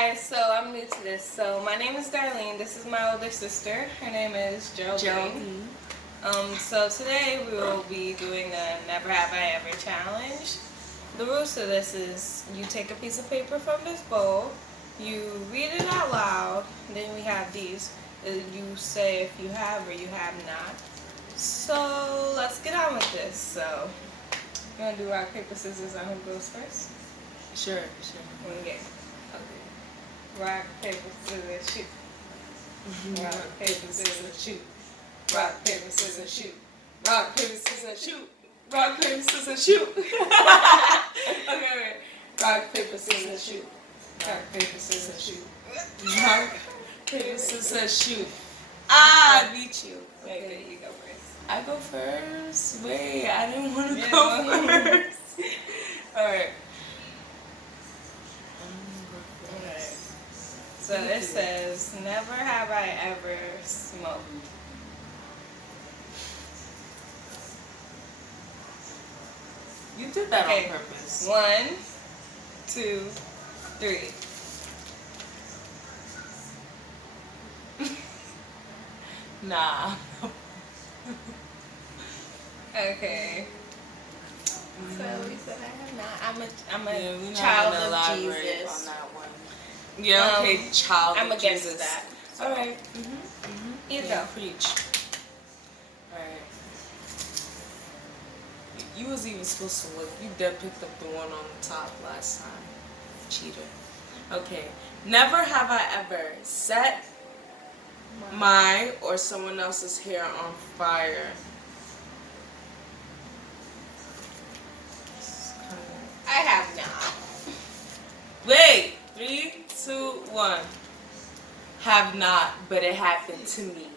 guys, so I'm new to this. So my name is Darlene. This is my older sister. Her name is Geraldine. So today we will be doing a Never Have I Ever challenge. The rules to this is you take a piece of paper from this bowl, you read it out loud, then we have these. You say if you have or you have not. So let's get on with this. So you want to do rock, paper, scissors, and who goes first? Sure. Okay. Rock, paper, scissors, shoot. Rock, paper, scissors, shoot. Rock, paper, scissors, shoot. Rock, paper, scissors, shoot. Rock, paper, scissors, shoot. Okay. Rock, paper, scissors, shoot. Rock, paper, scissors, shoot. Rock, paper, scissors, shoot. I beat you. Okay, you go first. I go first? Wait, I didn't want to go first. Alright. So it says, never have I ever smoked. You did that Okay. on purpose. 1, 2, 3. Nah. Okay. So we said I have not. I'm a Yeah, we're not child gonna of elaborate Jesus. on that one. Yeah, okay, child I'm of against Jesus. that. Alright. You Yeah, go. preach. Alright. You was even supposed to look. You dead picked up the one on the top last time. Cheater. Okay. Never have I ever set my or someone else's hair on fire. I have not. Wait. 3, 2, 1. Have not, but it happened to me.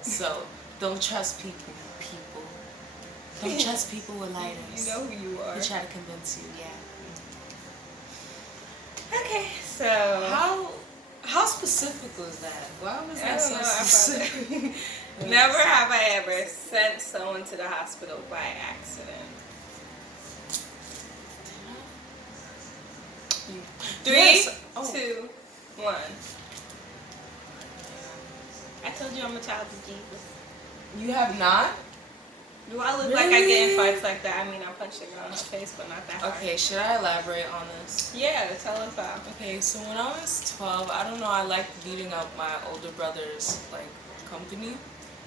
So don't trust people. Don't trust people with lighters. You know who you are. They try to convince you, yeah. Okay, so How specific was that? Why was I that don't so know. specific? Never have I ever sent someone to the hospital by accident. 3, Yes. Oh. 2, 1. I told you I'm a child of Jesus. You have not? Do I look like I get in fights like that? I mean, I punched a girl in the face, but not that hard. Okay, should I elaborate on this? Yeah, tell us how. Okay, so when I was 12, I don't know, I liked beating up my older brother's, company.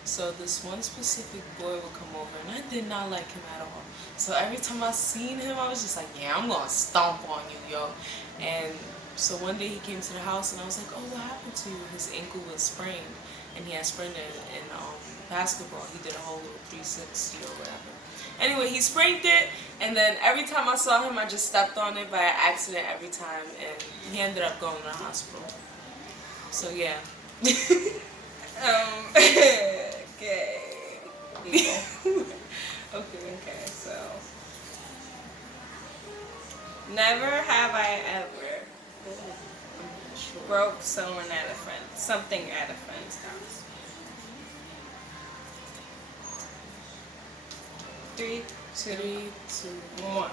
So this one specific boy would come over, and I did not like him at all. So every time I seen him, I was just like, yeah, I'm gonna stomp on you, yo. And so one day he came to the house, and I was like, oh, what happened to you? His ankle was sprained, and he had sprained it in basketball. He did a whole little 360 or whatever. Anyway, he sprained it, and then every time I saw him, I just stepped on it by accident every time, and he ended up going to the hospital. So yeah. Okay. Okay, so. Never have I ever broke something at a friend's house. 3, 2, 1.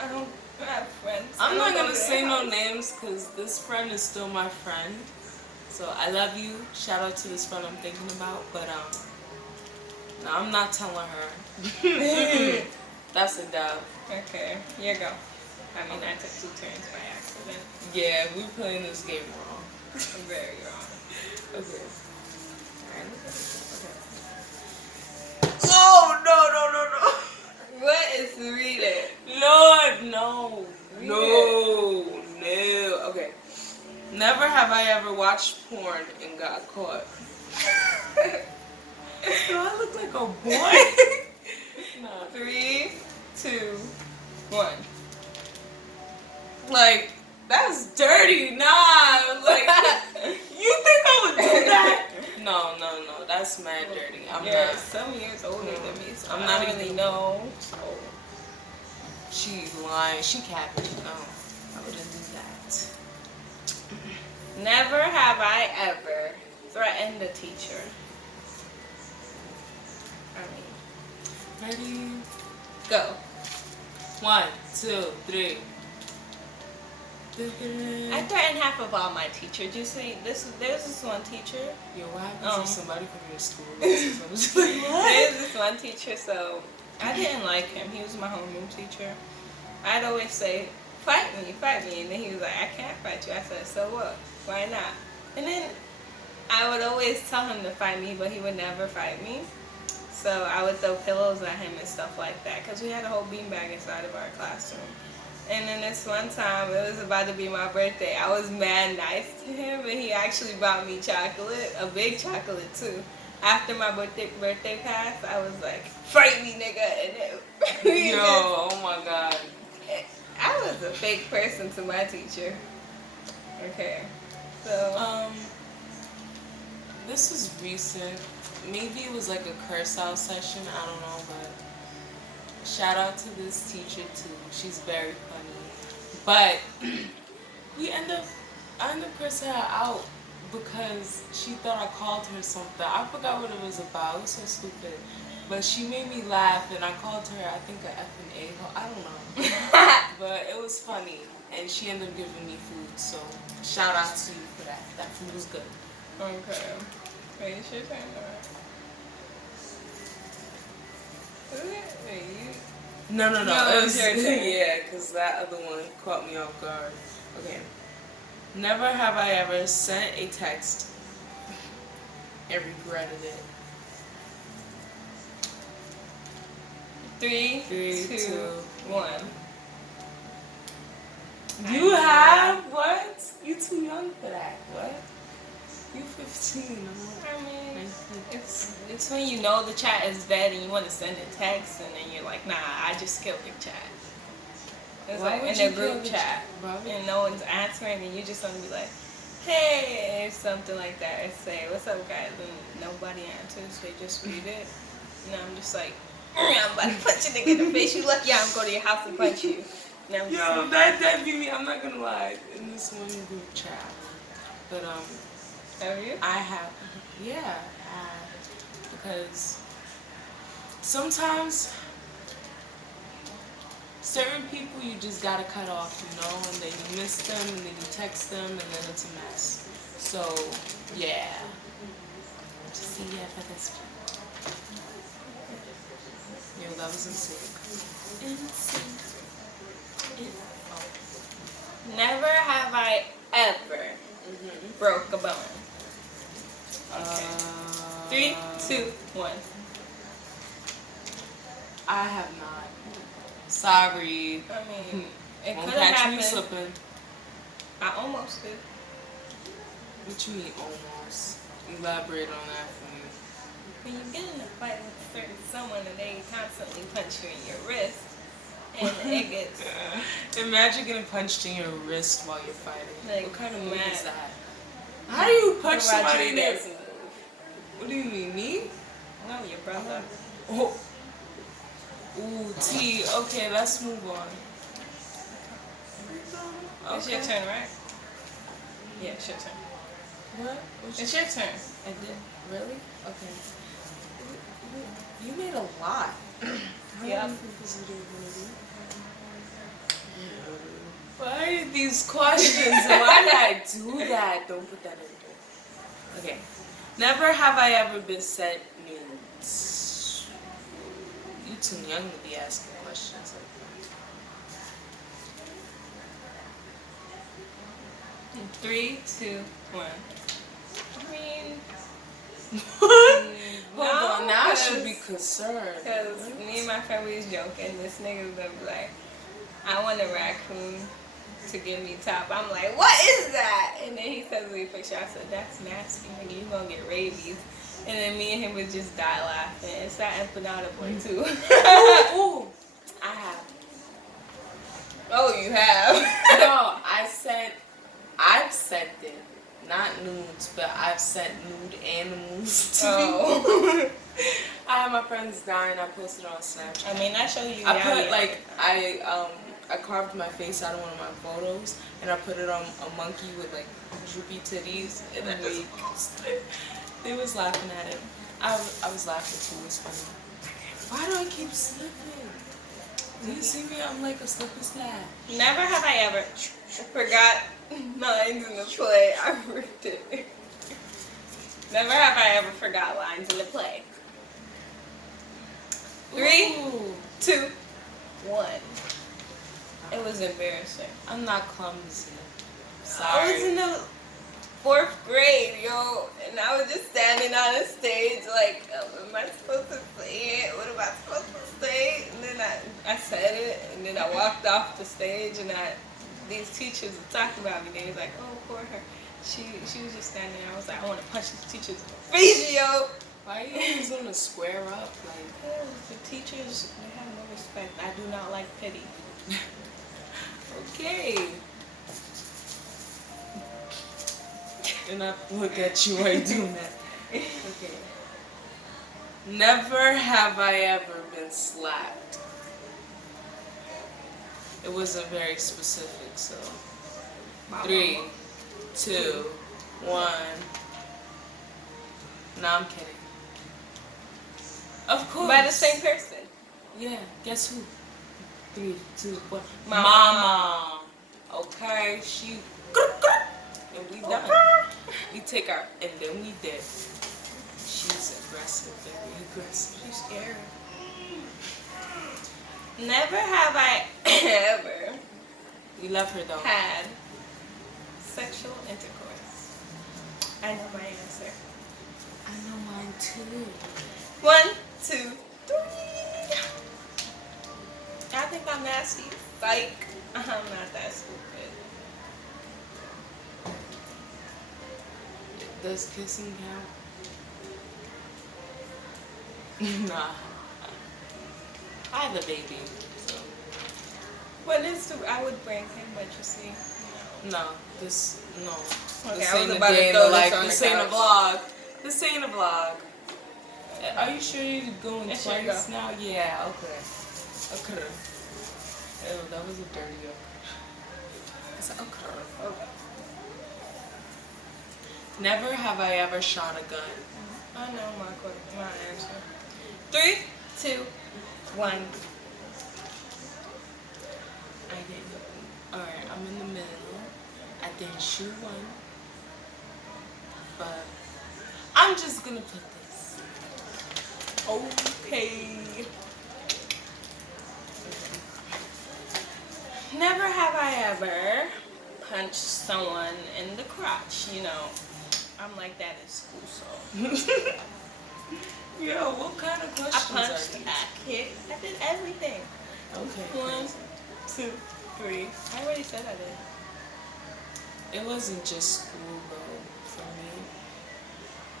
I don't have friends. I'm not gonna to say their no house. names because this friend is still my friend. So I love you. Shout out to this friend I'm thinking about. But no, I'm not telling her. That's a dub. Okay, here you go. I mean, I took 2 turns by accident. Yeah, we're playing this game wrong. I'm very wrong. Okay. Oh, no. What is read it? Lord, no. No. Okay. Never have I ever watched porn and got caught. Do I look like a boy? No. 3, 2, 1. Like, that's dirty. Nah. Like, you think I would do that? No. That's mad dirty. I'm You're not. some years older than me, so I'm I not don't really even- know. She's lying. She capping. No. I wouldn't do that. Never have I ever threatened a teacher. I mean, Ready? go. 1, 2, 3. I threatened half of all my teachers. You see, there's this one teacher. Yo, what happens if somebody from your school? I'm just like, what? There's this one teacher, so I didn't like him. He was my homeroom teacher. I'd always say, fight me. And then he was like, I can't fight you. I said, so what? Why not? And then I would always tell him to fight me, but he would never fight me. So I would throw pillows at him and stuff like that, because we had a whole beanbag inside of our classroom. And then this one time, it was about to be my birthday. I was mad nice to him, and he actually brought me chocolate, a big chocolate too. After my birthday passed, I was like, fight me, nigga. And it, yo, oh my God. I was a fake person to my teacher. Okay, so. This was recent. Maybe it was like a curse out session. I don't know, but shout out to this teacher too. She's very funny. But I end up cursing her out because she thought I called her something. I forgot what it was about. It was so stupid. But she made me laugh, and I called her, I think, a effing a-hole. I don't know. But it was funny, and she ended up giving me food. So shout out to you for that. That food was good. Okay. Wait, it's your turn, No, No, it was your turn. yeah, because that other one caught me off guard. Okay. Never have I ever sent a text and regretted it. 3, 2, 1. You have? What? You too young for that. What? You 15. I mean, it's when you know the chat is dead and you want to send a text, and then you're like, nah, I just killed the chat. It's Why like would in you a group kill the chat, and no one's answering, and you just want to be like, hey, or something like that, or say, what's up, guys? And nobody answers. They just read it, and I'm just like, I'm about to punch a nigga in the face. You lucky I don't go to your house and punch you. Yo, that be me. I'm not gonna lie. In this one group chat, but Have you? I have, yeah, I have, because sometimes certain people you just gotta cut off, you know, and then you miss them, and then you text them, and then it's a mess. So, yeah. See, yeah, for this. Yo, that was insane. Never have I ever broke a bone. Okay. 3, 2, 1. I have not. Sorry. I mean, it Won't could have catch me happened. slipping. I almost did. What you mean almost? Elaborate on that for me. When you get in a fight with a certain someone and they constantly punch you in your wrist, and it gets... Imagine getting punched in your wrist while you're fighting. Like, what kind of move mad. is that? How do you punch somebody in their... Rodriguez move. What do you mean, me? No, your brother. Oh. Ooh, T. Okay, let's move on. It's your turn, right? Yeah, it's your turn. What? It's your turn. I did? Really? Okay. You made a lot. Yeah. Why are these questions? Why did I do that? Don't put that in there. Okay. Never have I ever been sent nudes. You too young to be asking questions like that. 3, 2, 1. I mean... Hold on, now I should be concerned. Because me and my friend, we was joking. This nigga was gonna be like, I want a raccoon to give me top. I'm like, what is that? And then he sends me a picture. I said, that's nasty, nigga. You gonna get rabies. And then me and him would just die laughing. It's that empanada boy, too. Ooh, I have. Oh, you have? No, I've sent it. Not nudes, but I've sent nude animals to people. I had my friends dying. I posted on Snapchat. I mean, I show you. I put like I carved my face out of one of my photos, and I put it on a monkey with like droopy titties, and I just posted it. They was laughing at it. I was laughing too. It was funny. Why do I keep slipping? Do you see me? I'm like a slippery slide. Never have I ever forgot lines in the play. I ripped it. Never have I ever forgot lines in the play. 3, Ooh. 2, 1. It was embarrassing. I'm not clumsy. I Sorry. was in the 4th grade, yo, and I was just standing on a stage like, am I supposed to say it? What am I supposed to say? And then I said it, and then I walked off the stage, and these teachers were talking about me. They was like, oh, poor her. She was just standing there. I was like, I want to punch these teachers in the face, yo. Why are you always gonna square up? Like, Because the teachers, they have no respect. I do not like pity. okay. And I look at you while you're doing that. Okay. Never have I ever been slapped. It wasn't very specific, so. 3, 2, 1. No, I'm kidding. Of course. By the same person. Yeah, guess who? 3, 2, 1. Mama. Mama. Okay, she. And we done. We take our, and then we did. She's aggressive, very aggressive. She's scary. Never have I ever We love her though. had sexual intercourse. I know my answer. I know mine too. 1, 2, 3. I think I'm nasty. Psych. I'm not that stupid. Does kissing count? Nah. I have a baby, so. What is I would bring him, but you see, No, this, no. Okay, This I ain't was a about to day in throw the this life. on This the ain't a couch. vlog. This ain't a vlog. Are you sure you're going Yes, sure, twice go. now? Yeah, okay. Okay. Ew, that was a dirty okay. It's okay. Okay. Never have I ever shot a gun. I know my answer. 3, 2, 1. I didn't. Alright, I'm in the middle. I didn't shoot one. But I'm just gonna put this. Okay. Never have I ever punched someone in the crotch. You know, I'm like that in school, so. Yo, what kind of I questions punched, are these? I kicked, I did everything. Okay. 1, 2, 3. I already said I did. It wasn't just school though for me.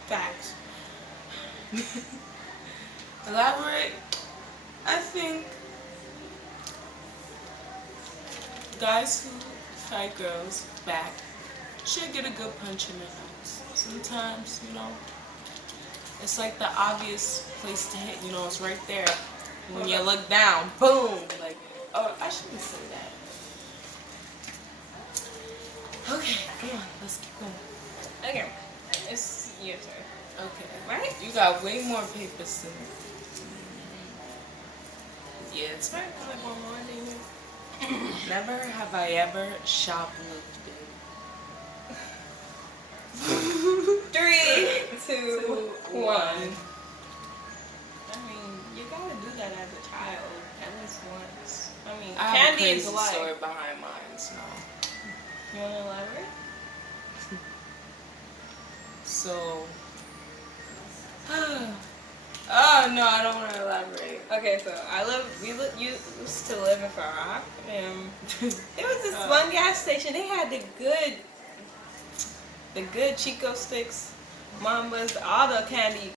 Facts. Elaborate. I think guys who fight girls back should get a good punch in the face. Sometimes, you know, it's like the obvious place to hit. You know, it's right there. When you look down, boom. Like, oh, I shouldn't say that. Okay, come on, let's keep going. Okay, it's your turn. Okay, Right? you got way more papers than me. Yeah, it's Sorry, I like one more than you. Never have I ever shoplifted. 3, 2, 1. one. I mean, you gotta do that as a child at least once. I mean, I have a candy crazy is life. story behind mine, so. You wanna elaborate? So. Oh no, I don't want to elaborate. Okay, so we used to live in Far Rock, and there was this one gas station. They had the good Chico sticks, Mambas, all the candy